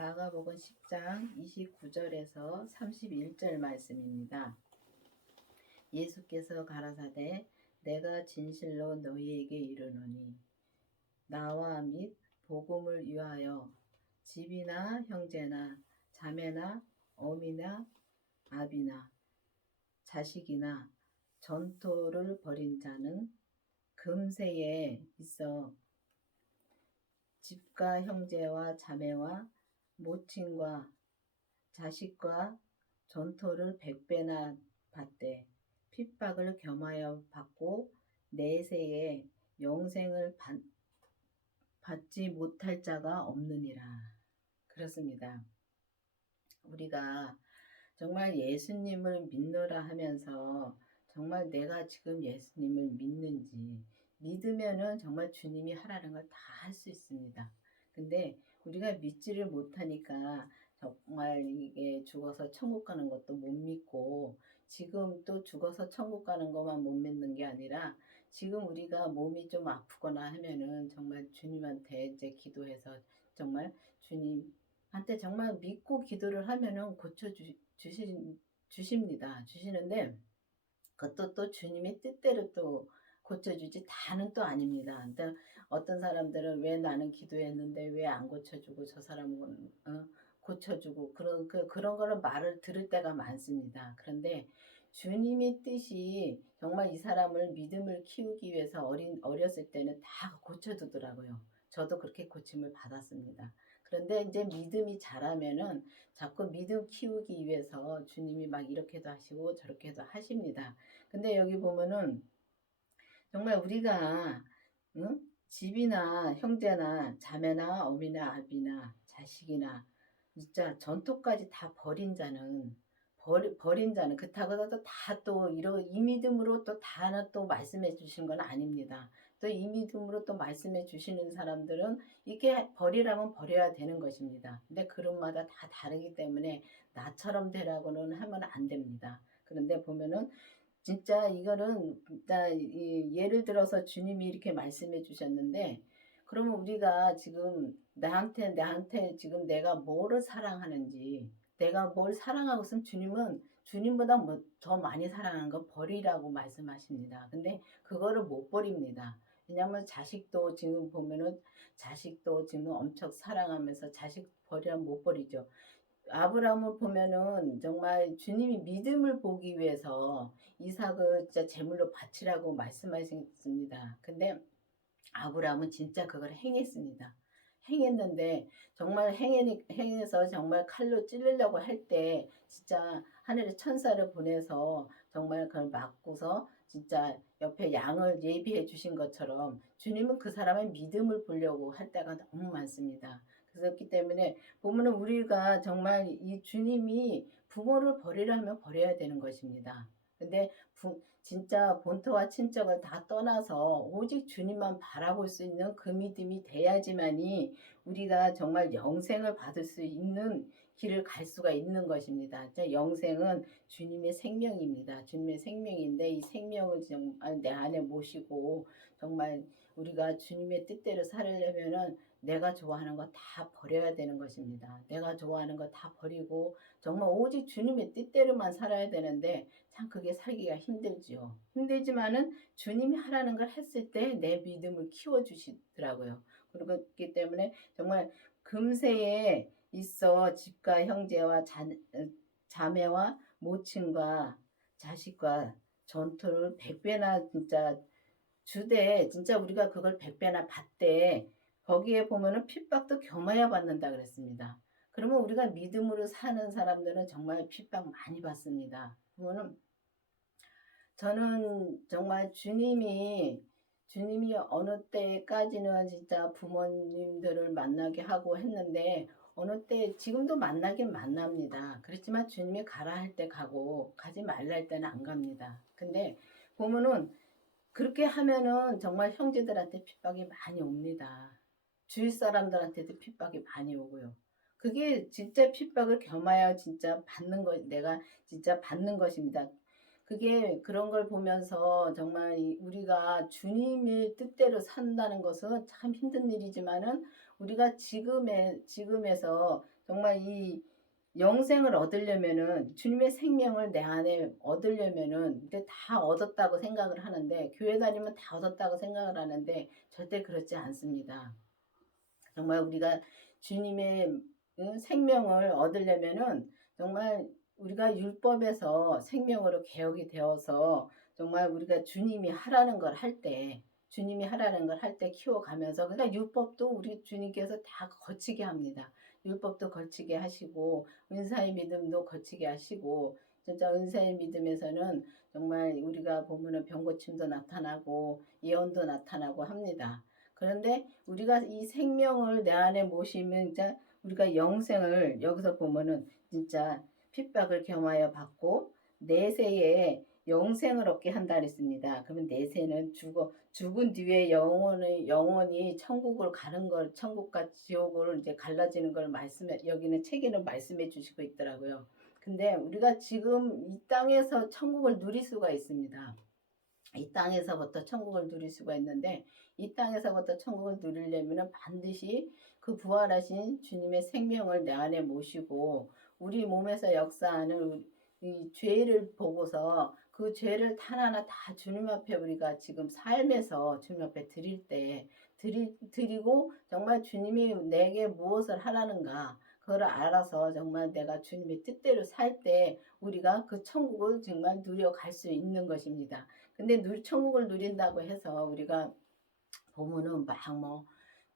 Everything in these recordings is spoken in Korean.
마가복음 10장 29절에서 31절 말씀입니다. 예수께서 가라사대 내가 진실로 너희에게 이르노니 나와 및 복음을 위하여 집이나 형제나 자매나 어미나 아비나 자식이나 전토를 벌인 자는 금세에 있어 집과 형제와 자매와 모친과 자식과 전토를 100배나 받되 핍박을 겸하여 받고 내세에 영생을 받지 못할 자가 없느니라. 그렇습니다. 우리가 정말 예수님을 믿노라 하면서 정말 내가 지금 예수님을 믿는지 믿으면은 정말 주님이 하라는 걸 다 할 수 있습니다. 근데 우리가 믿지를 못하니까 정말 이게 죽어서 천국 가는 것도 못 믿고 지금 또 죽어서 천국 가는 것만 못 믿는 게 아니라 지금 우리가 몸이 좀 아프거나 하면은 정말 주님한테 이제 기도해서 정말 주님한테 정말 믿고 기도를 하면은 주십니다. 주시는데 그것도 또 주님의 뜻대로 또 고쳐주지 다는 또 아닙니다. 근데 어떤 사람들은 왜 나는 기도했는데 왜 안 고쳐주고 저 사람은 고쳐주고 그런 거를 말을 들을 때가 많습니다. 그런데 주님의 뜻이 정말 이 사람을 믿음을 키우기 위해서 어렸을 때는 다 고쳐주더라고요. 저도 그렇게 고침을 받았습니다. 그런데 이제 믿음이 자라면은 자꾸 믿음 키우기 위해서 주님이 막 이렇게도 하시고 저렇게도 하십니다. 근데 여기 보면은 정말 우리가 집이나 형제나 자매나 어미나 아비나 자식이나 진짜 전토까지 다 버린 자는 그렇다고 해도 다 또 이 믿음으로 또 다 또 말씀해 주신 건 아닙니다. 또 이 믿음으로 또 말씀해 주시는 사람들은 이렇게 버리라면 버려야 되는 것입니다. 근데 그릇마다 다 다르기 때문에 나처럼 되라고는 하면 안 됩니다. 그런데 보면은 진짜 이거는 예를 들어서 주님이 이렇게 말씀해 주셨는데 그러면 우리가 지금 나한테 지금 내가 뭐를 사랑하는지 내가 뭘 사랑하고 있으면 주님은 주님보다 더 많이 사랑하는 거 버리라고 말씀하십니다. 근데 그거를 못 버립니다. 왜냐하면 자식도 지금 보면은 자식도 지금 엄청 사랑하면서 자식 버리면 못 버리죠. 아브라함을 보면은 정말 주님이 믿음을 보기 위해서 이삭을 진짜 제물로 바치라고 말씀하셨습니다. 근데 아브라함은 진짜 그걸 행했습니다. 행했는데 정말 행해서 정말 칼로 찌르려고 할 때 진짜 하늘의 천사를 보내서 정말 그걸 막고서 진짜 옆에 양을 예비해 주신 것처럼 주님은 그 사람의 믿음을 보려고 할 때가 너무 많습니다. 그렇기 때문에 보면은 우리가 정말 이 주님이 부모를 버리려 하면 버려야 되는 것입니다. 근데 진짜 본토와 친척을 다 떠나서 오직 주님만 바라볼 수 있는 그 믿음이 돼야지만이 우리가 정말 영생을 받을 수 있는 길을 갈 수가 있는 것입니다. 영생은 주님의 생명입니다. 주님의 생명인데 이 생명을 정말 내 안에 모시고 정말 우리가 주님의 뜻대로 살려면은 내가 좋아하는 거 다 버려야 되는 것입니다. 내가 좋아하는 거 다 버리고 정말 오직 주님의 뜻대로만 살아야 되는데 참 그게 살기가 힘들지요. 힘들지만은 주님이 하라는 걸 했을 때 내 믿음을 키워주시더라고요. 그렇기 때문에 정말 금세에 있어 집과 형제와 자매와 모친과 자식과 전투를 100배나 진짜 주되 진짜 우리가 그걸 100배나 받되 거기에 보면은 핍박도 겸하여 받는다 그랬습니다. 그러면 우리가 믿음으로 사는 사람들은 정말 핍박 많이 받습니다. 그러면은 저는 정말 주님이 어느 때까지는 진짜 부모님들을 만나게 하고 했는데 어느 때 지금도 만나긴 만납니다. 그렇지만 주님이 가라 할 때 가고 가지 말라 할 때는 안 갑니다. 근데 보면은 그렇게 하면은 정말 형제들한테 핍박이 많이 옵니다. 주위 사람들한테도 핍박이 많이 오고요. 그게 진짜 핍박을 겸하여 진짜 내가 진짜 받는 것입니다. 그게 그런 걸 보면서 정말 우리가 주님의 뜻대로 산다는 것은 참 힘든 일이지만은 우리가 지금에서 정말 이 영생을 얻으려면은 주님의 생명을 내 안에 얻으려면은 이제 다 얻었다고 생각을 하는데 교회 다니면 다 얻었다고 생각을 하는데 절대 그렇지 않습니다. 정말 우리가 주님의 생명을 얻으려면은 정말 우리가 율법에서 생명으로 개혁이 되어서 정말 우리가 주님이 하라는 걸 할 때 키워가면서 그러니까 율법도 우리 주님께서 다 거치게 합니다. 율법도 거치게 하시고 은사의 믿음도 거치게 하시고 진짜 은사의 믿음에서는 정말 우리가 보면은 병고침도 나타나고 예언도 나타나고 합니다. 그런데 우리가 이 생명을 내 안에 모시면 진짜 우리가 영생을 여기서 보면은 진짜 핍박을 겸하여 받고 내세에 영생을 얻게 한다 그랬습니다. 그러면 내세는 죽은 뒤에 영원히 천국을 가는 걸 천국과 지옥을 이제 갈라지는 걸 말씀해 여기는 책에는 말씀해 주시고 있더라고요. 근데 우리가 지금 이 땅에서 천국을 누릴 수가 있습니다. 이 땅에서부터 천국을 누릴 수가 있는데 이 땅에서부터 천국을 누리려면 반드시 그 부활하신 주님의 생명을 내 안에 모시고 우리 몸에서 역사하는 이 죄를 보고서 그 죄를 하나하나 다 주님 앞에 우리가 지금 삶에서 주님 앞에 드리고 정말 주님이 내게 무엇을 하라는가 그걸 알아서 정말 내가 주님의 뜻대로 살 때 우리가 그 천국을 정말 누려갈 수 있는 것입니다. 근데 천국을 누린다고 해서 우리가 보면은 막 뭐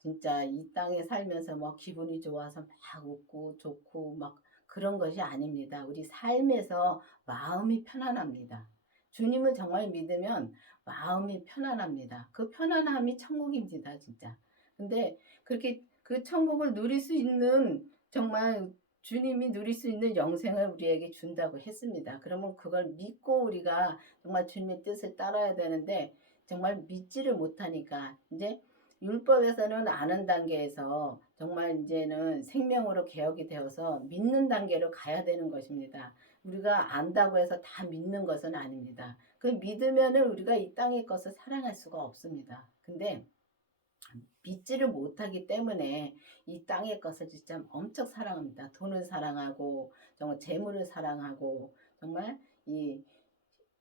진짜 이 땅에 살면서 뭐 기분이 좋아서 막 웃고 좋고 막 그런 것이 아닙니다. 우리 삶에서 마음이 편안합니다. 주님을 정말 믿으면 마음이 편안합니다. 그 편안함이 천국입니다, 진짜. 근데 그렇게 그 천국을 누릴 수 있는 정말 주님이 누릴 수 있는 영생을 우리에게 준다고 했습니다. 그러면 그걸 믿고 우리가 정말 주님의 뜻을 따라야 되는데 정말 믿지를 못하니까 이제 율법에서는 아는 단계에서 정말 이제는 생명으로 개혁이 되어서 믿는 단계로 가야 되는 것입니다. 우리가 안다고 해서 다 믿는 것은 아닙니다. 그 믿으면은 우리가 이 땅의 것을 사랑할 수가 없습니다. 근데 믿지를 못하기 때문에 이 땅의 것을 진짜 엄청 사랑합니다. 돈을 사랑하고 정말 재물을 사랑하고 정말 이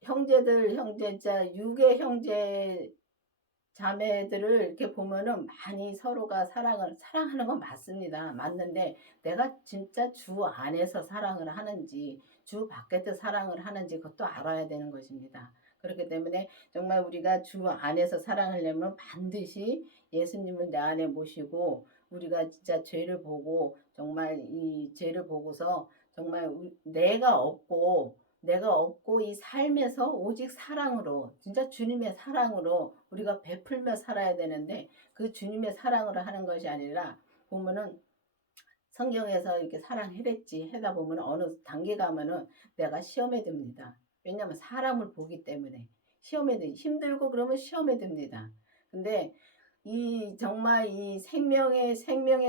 형제자 육의 형제 자매들을 이렇게 보면은 많이 서로가 사랑하는 건 맞습니다. 맞는데 내가 진짜 주 안에서 사랑을 하는지 주 밖에서 사랑을 하는지 그것도 알아야 되는 것입니다. 그렇기 때문에 정말 우리가 주 안에서 사랑하려면 반드시 예수님을 내 안에 모시고 우리가 진짜 죄를 보고 정말 이 죄를 보고서 정말 내가 없고 이 삶에서 오직 사랑으로 진짜 주님의 사랑으로 우리가 베풀며 살아야 되는데 그 주님의 사랑으로 하는 것이 아니라 보면은 성경에서 이렇게 사랑해랬지 하다 보면 어느 단계 가면은 내가 시험에 듭니다. 왜냐하면 사람을 보기 때문에 시험에 힘들고 그러면 시험에 듭니다. 근데 이 정말 이 생명의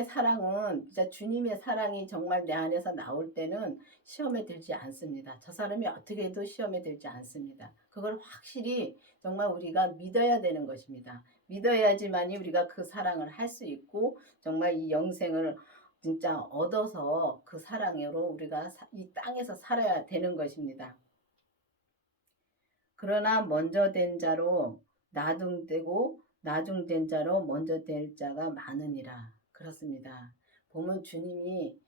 사랑은 진짜 주님의 사랑이 정말 내 안에서 나올 때는 시험에 들지 않습니다. 저 사람이 어떻게 해도 시험에 들지 않습니다. 그걸 확실히 정말 우리가 믿어야 되는 것입니다. 믿어야지만이 우리가 그 사랑을 할 수 있고 정말 이 영생을 진짜 얻어서 그 사랑으로 우리가 이 땅에서 살아야 되는 것입니다. 그러나 먼저 된 자로 나중되고 나중된 자로 먼저 될 자가 많으니라. 그렇습니다. 보면 주님이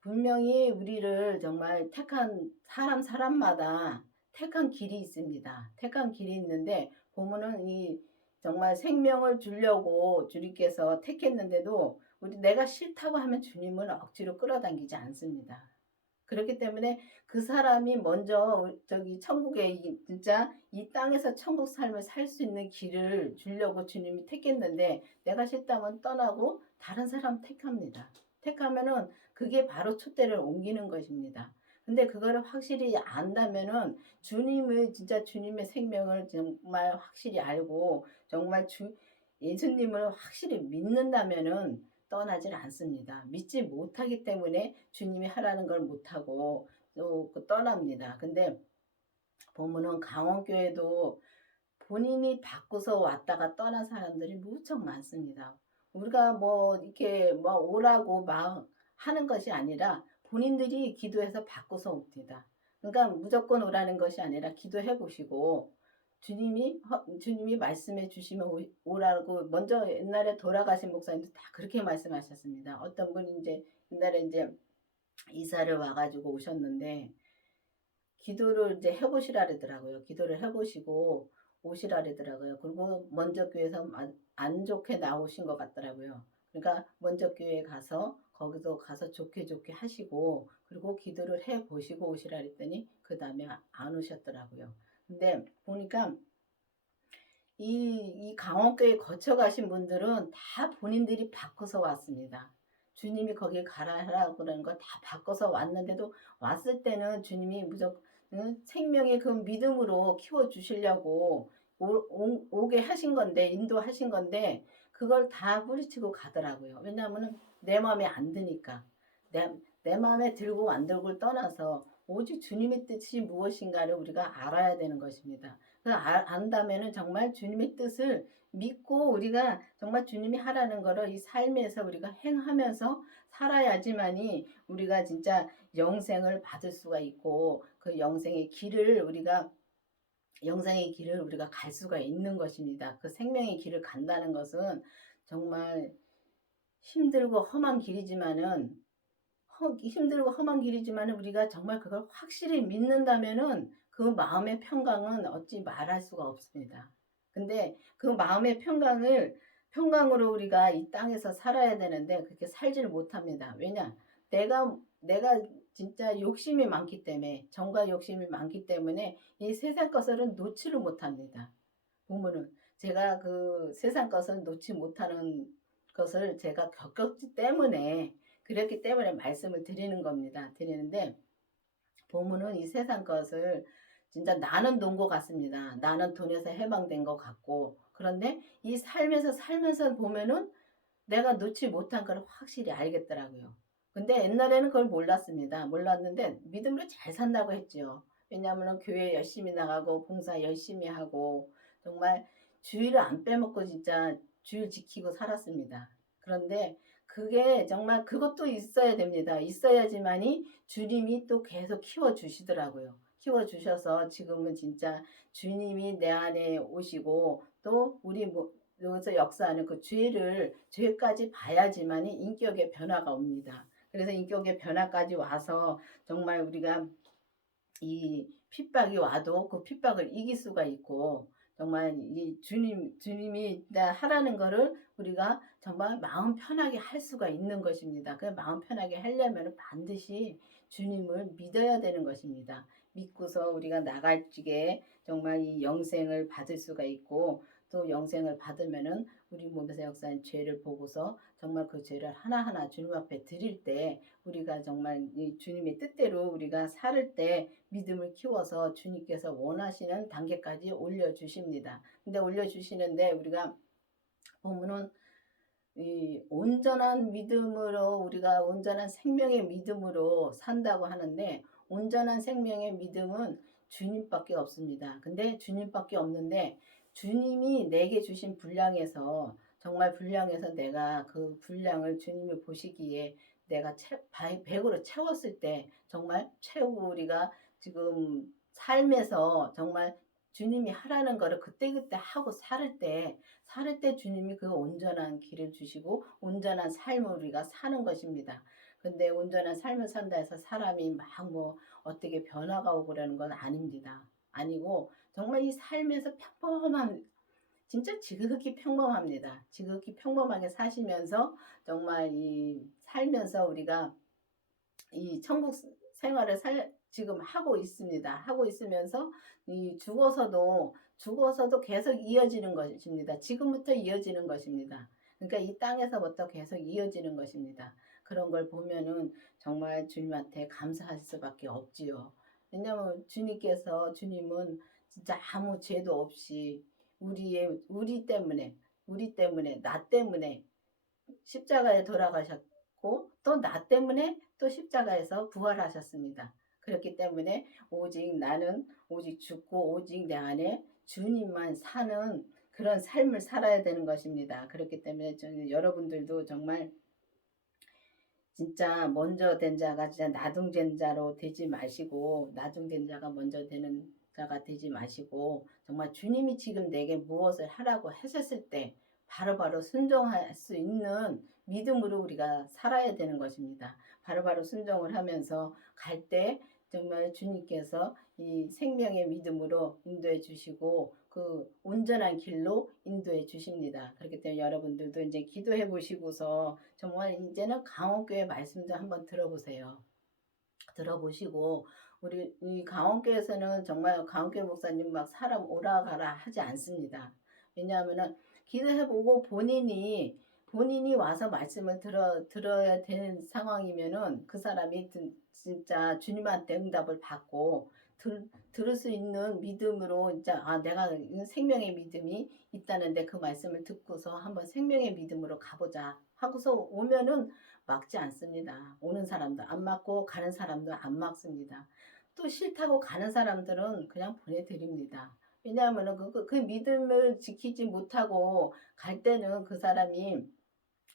분명히 우리를 정말 택한 사람마다 택한 길이 있습니다. 택한 길이 있는데 보면은 이 정말 생명을 주려고 주님께서 택했는데도 내가 싫다고 하면 주님은 억지로 끌어당기지 않습니다. 그렇기 때문에 그 사람이 먼저 저기 천국에 진짜 이 땅에서 천국 삶을 살 수 있는 길을 주려고 주님이 택했는데 내가 싫다면 떠나고 다른 사람 택합니다. 택하면은 그게 바로 촛대를 옮기는 것입니다. 근데 그거를 확실히 안다면은 진짜 주님의 생명을 정말 확실히 알고 정말 예수님을 확실히 믿는다면은 떠나질 않습니다. 믿지 못하기 때문에 주님이 하라는 걸 못하고 또 떠납니다. 근데 보면은 강원교회도 본인이 바꾸서 왔다가 떠난 사람들이 무척 많습니다. 우리가 뭐 이렇게 뭐 오라고 막 하는 것이 아니라 본인들이 기도해서 바꿔서 옵니다. 그러니까 무조건 오라는 것이 아니라 기도해 보시고 주님이 말씀해 주시면 오라고 먼저 옛날에 돌아가신 목사님도 다 그렇게 말씀하셨습니다. 어떤 분이 인제 옛날에 인제 이사를 와 가지고 오셨는데 기도를 이제 해 보시라 그러더라고요. 기도를 해 보시고 오시라 그러더라고요. 그리고 먼저 교회에서 안 좋게 나오신 것 같더라고요. 그러니까 먼저 교회에 가서 거기서 가서 좋게 하시고 그리고 기도를 해 보시고 오시라 그랬더니 그다음에 안 오셨더라고요. 근데 보니까 이 강원교회 거쳐 가신 분들은 다 본인들이 바꿔서 왔습니다. 주님이 거길 가라 하라고 그러는 거 다 바꿔서 왔는데도 왔을 때는 주님이 생명의 그 믿음으로 키워 주시려고 오게 하신 건데 인도하신 건데 그걸 다 뿌리치고 가더라고요. 왜냐하면은 내 마음에 안 드니까. 내 마음에 들고 안 들고를 떠나서 오직 주님의 뜻이 무엇인가를 우리가 알아야 되는 것입니다. 안다면은 정말 주님의 뜻을 믿고 우리가 정말 주님이 하라는 거를 이 삶에서 우리가 행하면서 살아야지만이 우리가 진짜 영생을 받을 수가 있고 그 영생의 길을 우리가 갈 수가 있는 것입니다. 그 생명의 길을 간다는 것은 정말 힘들고 험한 길이지만은 힘들고 험한 길이지만은 우리가 정말 그걸 확실히 믿는다면은 그 마음의 평강은 어찌 말할 수가 없습니다. 근데 그 마음의 평강으로 우리가 이 땅에서 살아야 되는데 그렇게 살지를 못합니다. 왜냐? 내가 진짜 욕심이 많기 때문에 정과 욕심이 많기 때문에 이 세상 것들은 놓지를 못합니다. 보면은 제가 그 세상 것을 놓지 못하는 것을 제가 겪었기 때문에 그랬기 때문에 말씀을 드리는 겁니다. 드리는데 보면은 이 세상 것을 진짜 나는 논 것 같습니다. 나는 돈에서 해방된 것 같고 그런데 이 삶에서 살면서 보면은 내가 놓지 못한 걸 확실히 알겠더라고요. 근데 옛날에는 그걸 몰랐습니다. 몰랐는데 믿음으로 잘 산다고 했죠. 왜냐하면 교회 열심히 나가고 봉사 열심히 하고 정말 주일을 안 빼먹고 진짜 주일 지키고 살았습니다. 그런데 그게 정말 그것도 있어야 됩니다. 있어야지만이 주님이 또 계속 키워주시더라고요. 키워주셔서 지금은 진짜 주님이 내 안에 오시고 또 우리 여기서 역사하는 그 죄까지 봐야지만이 인격의 변화가 옵니다. 그래서 인격의 변화까지 와서 정말 우리가 이 핍박이 와도 그 핍박을 이길 수가 있고 정말 이 주님이 나 하라는 거를 우리가 정말 마음 편하게 할 수가 있는 것입니다. 그 마음 편하게 하려면 반드시 주님을 믿어야 되는 것입니다. 믿고서 우리가 나갈 적에 정말 이 영생을 받을 수가 있고 또 영생을 받으면은 우리 몸에서 역사한 죄를 보고서 정말 그 죄를 하나하나 주님 앞에 드릴 때 우리가 정말 이 주님의 뜻대로 우리가 살을 때 믿음을 키워서 주님께서 원하시는 단계까지 올려주십니다. 근데 올려주시는데 우리가 보면은 이 온전한 믿음으로 우리가 온전한 생명의 믿음으로 산다고 하는데 온전한 생명의 믿음은 주님밖에 없습니다. 근데 주님밖에 없는데 주님이 내게 주신 분량에서 정말 분량에서 내가 그 분량을 주님이 보시기에 내가 100으로 채웠을 때 정말 최고 우리가 지금 삶에서 정말 주님이 하라는 거를 그때그때 하고 살을 때 주님이 그 온전한 길을 주시고 온전한 삶을 우리가 사는 것입니다. 근데 온전한 삶을 산다 해서 사람이 막 뭐 어떻게 변화가 오고 그러는 건 아닙니다. 아니고 정말 이 삶에서 진짜 지극히 평범합니다. 지극히 평범하게 사시면서 정말 이 살면서 우리가 이 천국 생활을 지금 하고 있습니다. 하고 있으면서 이 죽어서도 계속 이어지는 것입니다. 지금부터 이어지는 것입니다. 그러니까 이 땅에서부터 계속 이어지는 것입니다. 그런 걸 보면은 정말 주님한테 감사할 수밖에 없지요. 왜냐하면 주님은 진짜 아무 죄도 없이 우리 때문에 나 때문에 십자가에 돌아가셨고 또 나 때문에 또 십자가에서 부활하셨습니다. 그렇기 때문에 오직 나는 오직 죽고 오직 내 안에 주님만 사는 그런 삶을 살아야 되는 것입니다. 그렇기 때문에 저는 여러분들도 정말 진짜 먼저 된 자가 진짜 나중된 자로 되지 마시고, 나중된 자가 먼저 되는 자가 되지 마시고, 정말 주님이 지금 내게 무엇을 하라고 하셨을 때 바로바로 순종할 수 있는 믿음으로 우리가 살아야 되는 것입니다. 바로바로 순종을 하면서 갈 때 정말 주님께서 이 생명의 믿음으로 인도해 주시고 그 온전한 길로 인도해 주십니다. 그렇기 때문에 여러분들도 이제 기도해 보시고서 정말 이제는 강원교회 말씀도 한번 들어보세요. 들어보시고, 우리 이 강원교회에서는 정말 강원교회 목사님 막 사람 오라 가라 하지 않습니다. 왜냐하면은 기도해보고 본인이 와서 말씀을 들어야 되는 상황이면은 그 사람이 진짜 주님한테 응답을 받고 들을 수 있는 믿음으로 진짜 내가 생명의 믿음이 있다는데 그 말씀을 듣고서 한번 생명의 믿음으로 가보자 하고서 오면은 막지 않습니다. 오는 사람도 안 막고 가는 사람도 안 막습니다. 또 싫다고 가는 사람들은 그냥 보내드립니다. 왜냐하면 그 믿음을 지키지 못하고 갈 때는 그 사람이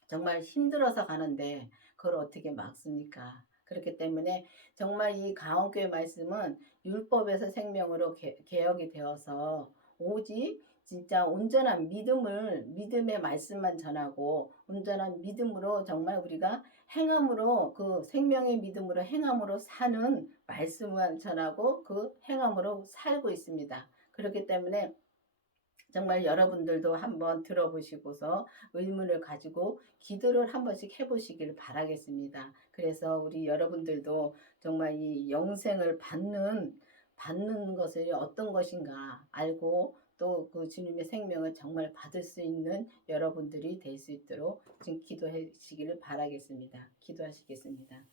정말 힘들어서 가는데 그걸 어떻게 막습니까? 그렇기 때문에 정말 이 강원교회 말씀은 율법에서 생명으로 개혁이 되어서 오직 진짜 온전한 믿음의 말씀만 전하고 온전한 믿음으로 정말 우리가 행함으로 그 생명의 믿음으로 행함으로 사는 말씀만 전하고 그 행함으로 살고 있습니다. 그렇기 때문에 정말 여러분들도 한번 들어보시고서 의문을 가지고 기도를 한 번씩 해보시길 바라겠습니다. 그래서 우리 여러분들도 정말 이 영생을 받는 것이 어떤 것인가 알고 또 그 주님의 생명을 정말 받을 수 있는 여러분들이 될 수 있도록 지금 기도하시기를 바라겠습니다. 기도하시겠습니다.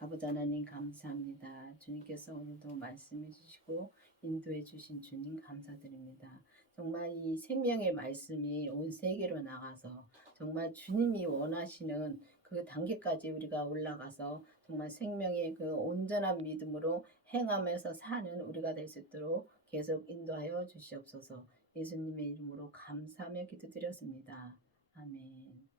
아버지 하나님 감사합니다. 주님께서 오늘도 말씀해 주시고 인도해 주신 주님 감사드립니다. 정말 이 생명의 말씀이 온 세계로 나가서 정말 주님이 원하시는 그 단계까지 우리가 올라가서 정말 생명의 그 온전한 믿음으로 행하면서 사는 우리가 될 수 있도록 계속 인도하여 주시옵소서. 예수님의 이름으로 감사하며 기도드렸습니다. 아멘.